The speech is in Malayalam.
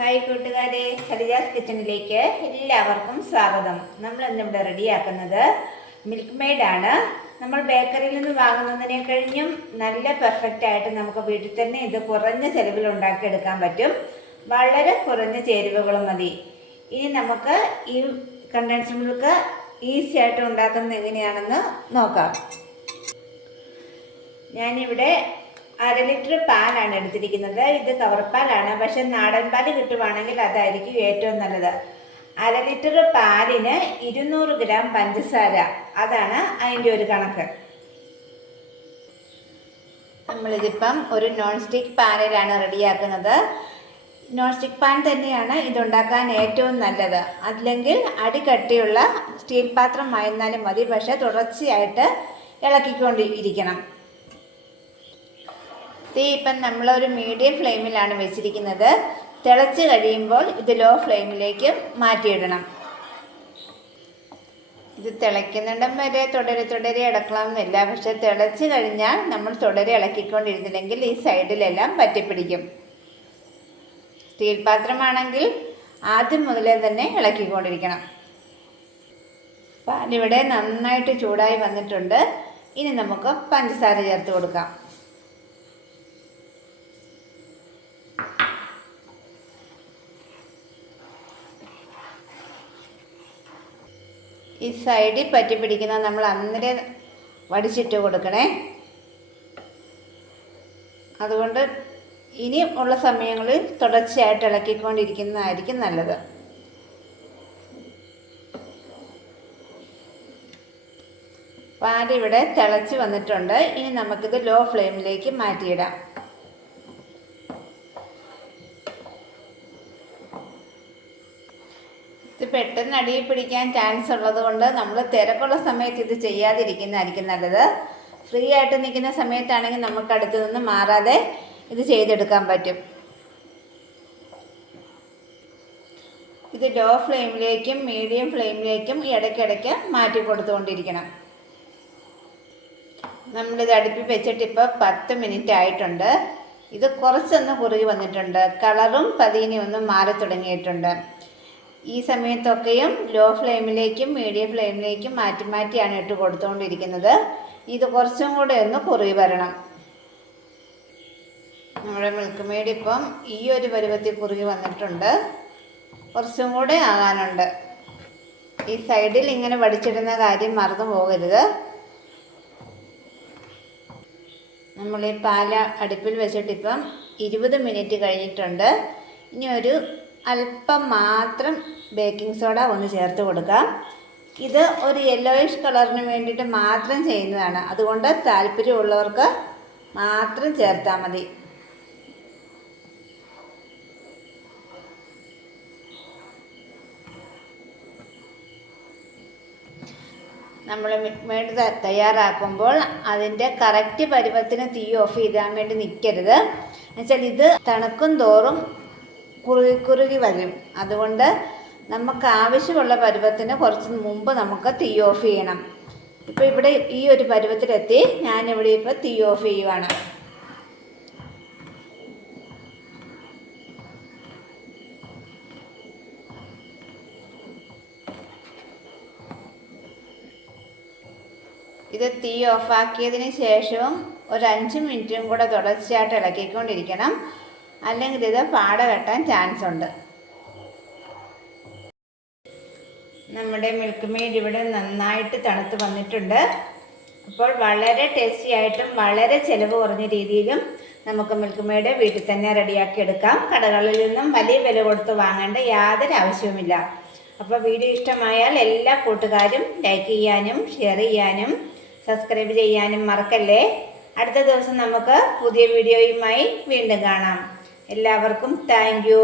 ഹായ് കൂട്ടുകാരെ, ഹരിജാസ് കിച്ചണിലേക്ക് എല്ലാവർക്കും സ്വാഗതം. നമ്മൾ ഇന്നിവിടെ റെഡിയാക്കുന്നത് മിൽക്ക് മെയ്ഡാണ്. നമ്മൾ ബേക്കറിയിൽ നിന്ന് വാങ്ങുന്നതിനെ കഴിഞ്ഞും നല്ല പെർഫെക്റ്റ് ആയിട്ട് നമുക്ക് വീട്ടിൽ തന്നെ ഇത് കുറഞ്ഞ ചിലവിൽ ഉണ്ടാക്കിയെടുക്കാൻ പറ്റും. വളരെ കുറഞ്ഞ ചേരുവകളും മതി. ഇനി നമുക്ക് ഈ കണ്ടൻസ്ഡ് മിൽക്ക് ഈസി ആയിട്ട് ഉണ്ടാക്കുന്നത് എങ്ങനെയാണെന്ന് നോക്കാം. ഞാനിവിടെ 1/2 ലിറ്റർ പാലാണ് എടുത്തിരിക്കുന്നത്. ഇത് കവർപ്പാലാണ്, പക്ഷെ നാടൻ പാല് കിട്ടുവാണെങ്കിൽ അതായിരിക്കും ഏറ്റവും നല്ലത്. 1/2 ലിറ്റർ പാലിന് 200 ഗ്രാം പഞ്ചസാര, അതാണ് അതിൻ്റെ ഒരു കണക്ക്. നമ്മളിതിപ്പം ഒരു നോൺ സ്റ്റിക്ക് പാനിലാണ് റെഡിയാക്കുന്നത്. നോൺ സ്റ്റിക്ക് പാൻ തന്നെയാണ് ഇതുണ്ടാക്കാൻ ഏറ്റവും നല്ലത്. അല്ലെങ്കിൽ അടികട്ടിയുള്ള സ്റ്റീൽ പാത്രം ആയിരുന്നാലും മതി, പക്ഷെ തുടർച്ചയായിട്ട് ഇളക്കിക്കൊണ്ടിരിക്കണം. തീ ഇപ്പം നമ്മളൊരു മീഡിയം ഫ്ലെയിമിലാണ് വെച്ചിരിക്കുന്നത്. തിളച്ച് കഴിയുമ്പോൾ ഇത് ലോ ഫ്ലെയിമിലേക്ക് മാറ്റിയിടണം. ഇത് തിളയ്ക്കുന്നിടം വരെ തുടരെ ഇളക്കണമെന്നില്ല, പക്ഷെ തിളച്ച് കഴിഞ്ഞാൽ നമ്മൾ തുടരെ ഇളക്കിക്കൊണ്ടിരുന്നില്ലെങ്കിൽ ഈ സൈഡിലെല്ലാം പറ്റിപ്പിടിക്കും. സ്റ്റീൽ പാത്രമാണെങ്കിൽ ആദ്യം മുതലേ തന്നെ ഇളക്കിക്കൊണ്ടിരിക്കണം. പാലിവിടെ നന്നായിട്ട് ചൂടായി വന്നിട്ടുണ്ട്. ഇനി നമുക്ക് പഞ്ചസാര ചേർത്ത് കൊടുക്കാം. ഈ സൈഡിൽ പറ്റി പിടിക്കുന്നത് നമ്മൾ അന്നേരം വടിച്ചിട്ട് കൊടുക്കണേ. അതുകൊണ്ട് ഇനി ഉള്ള സമയങ്ങളിൽ തുടർച്ചയായിട്ട് ഇളക്കിക്കൊണ്ടിരിക്കുന്നതായിരിക്കും നല്ലത്. പാലിവിടെ തിളച്ച് വന്നിട്ടുണ്ട്. ഇനി നമുക്കിത് ലോ ഫ്ലെയിമിലേക്ക് മാറ്റിയിടാം. ഇത് പെട്ടെന്ന് അടിയിൽ പിടിക്കാൻ ചാൻസ് ഉള്ളത് കൊണ്ട് നമ്മൾ തിരക്കുള്ള സമയത്ത് ഇത് ചെയ്യാതിരിക്കുന്നതായിരിക്കും നല്ലത്. ഫ്രീ ആയിട്ട് നിൽക്കുന്ന സമയത്താണെങ്കിൽ നമുക്ക് അടുത്ത് നിന്ന് മാറാതെ ഇത് ചെയ്തെടുക്കാൻ പറ്റും. ഇത് ലോ ഫ്ലെയിമിലേക്കും മീഡിയം ഫ്ലെയിമിലേക്കും ഇടയ്ക്കിടയ്ക്ക് മാറ്റി കൊടുത്തുകൊണ്ടിരിക്കണം. നമ്മളിത് അടുപ്പിൽ വെച്ചിട്ട് ഇപ്പോൾ 10 മിനിറ്റ് ആയിട്ടുണ്ട്. ഇത് കുറച്ചൊന്ന് കുറുകി വന്നിട്ടുണ്ട്. കളറും പതിനെയും ഒന്നും മാറി തുടങ്ങിയിട്ടുണ്ട്. ഈ സമയത്തൊക്കെയും ലോ ഫ്ലെയിമിലേക്കും മീഡിയം ഫ്ലെയിമിലേക്കും മാറ്റിയാണ് ഇട്ട് കൊടുത്തുകൊണ്ടിരിക്കുന്നത്. ഇത് കുറച്ചും കൂടെ ഒന്ന് കുറുകി വരണം. നമ്മുടെ മിൽക്ക് മെയ്ഡ് ഇപ്പം ഈ ഒരു പരുവത്തിൽ കുറുകി വന്നിട്ടുണ്ട്. കുറച്ചും കൂടെ ആകാനുണ്ട്. ഈ സൈഡിൽ ഇങ്ങനെ വടിച്ചിടുന്ന കാര്യം മറന്നു പോകരുത്. നമ്മൾ ഈ പാൽ അടുപ്പിൽ വെച്ചിട്ടിപ്പം 20 മിനിറ്റ് കഴിഞ്ഞിട്ടുണ്ട്. ഇനി ഒരു അല്പം മാത്രം ബേക്കിംഗ് സോഡ ഒന്ന് ചേർത്ത് കൊടുക്കാം. ഇത് ഒരു യെല്ലോയിഷ് കളറിന് വേണ്ടിയിട്ട് മാത്രം ചെയ്യുന്നതാണ്. അതുകൊണ്ട് താല്പര്യമുള്ളവർക്ക് മാത്രം ചേർത്താൽ മതി. നമ്മൾ മിൽക്ക് മെയ്ഡ് തയ്യാറാക്കുമ്പോൾ അതിൻ്റെ കറക്റ്റ് പരുവത്തിന് തീ ഓഫ് ചെയ്താൻ വേണ്ടി നിൽക്കരുത്. എന്നുവെച്ചാൽ ഇത് തണുക്കും തോറും കുറുകി വരും. അതുകൊണ്ട് നമുക്ക് ആവശ്യമുള്ള പരുവത്തിന് കുറച്ച് മുമ്പ് നമുക്ക് തീ ഓഫ് ചെയ്യണം. ഇപ്പോൾ ഇവിടെ ഈ ഒരു പരുവത്തിലെത്തി. ഞാനിവിടെ ഇപ്പോൾ തീ ഓഫ് ചെയ്യുവാണ്. ഇത് തീ ഓഫാക്കിയതിന് ശേഷവും ഒരു 5 മിനിറ്റും കൂടെ തുടർച്ചയായിട്ട് ഇളക്കിക്കൊണ്ടിരിക്കണം. അല്ലെങ്കിൽ ഇത് പാട കെട്ടാൻ ചാൻസ് ഉണ്ട്. നമ്മുടെ മിൽക്ക് മെയ്ഡ് ഇവിടെ നന്നായിട്ട് തണുത്ത് വന്നിട്ടുണ്ട്. അപ്പോൾ വളരെ ടേസ്റ്റി ആയിട്ടും വളരെ ചിലവ് കുറഞ്ഞ രീതിയിലും നമുക്ക് മിൽക്ക് മെയ്ഡ് വീട്ടിൽ തന്നെ റെഡിയാക്കി എടുക്കാം. കടകളിൽ നിന്നും വലിയ വില കൊടുത്ത് വാങ്ങേണ്ട യാതൊരു ആവശ്യവുമില്ല. അപ്പോൾ വീഡിയോ ഇഷ്ടമായാൽ എല്ലാ കൂട്ടുകാരും ലൈക്ക് ചെയ്യാനും ഷെയർ ചെയ്യാനും സബ്സ്ക്രൈബ് ചെയ്യാനും മറക്കല്ലേ. അടുത്ത ദിവസം നമുക്ക് പുതിയ വീഡിയോയുമായി വീണ്ടും കാണാം. എല്ലാവർക്കും താങ്ക് യു.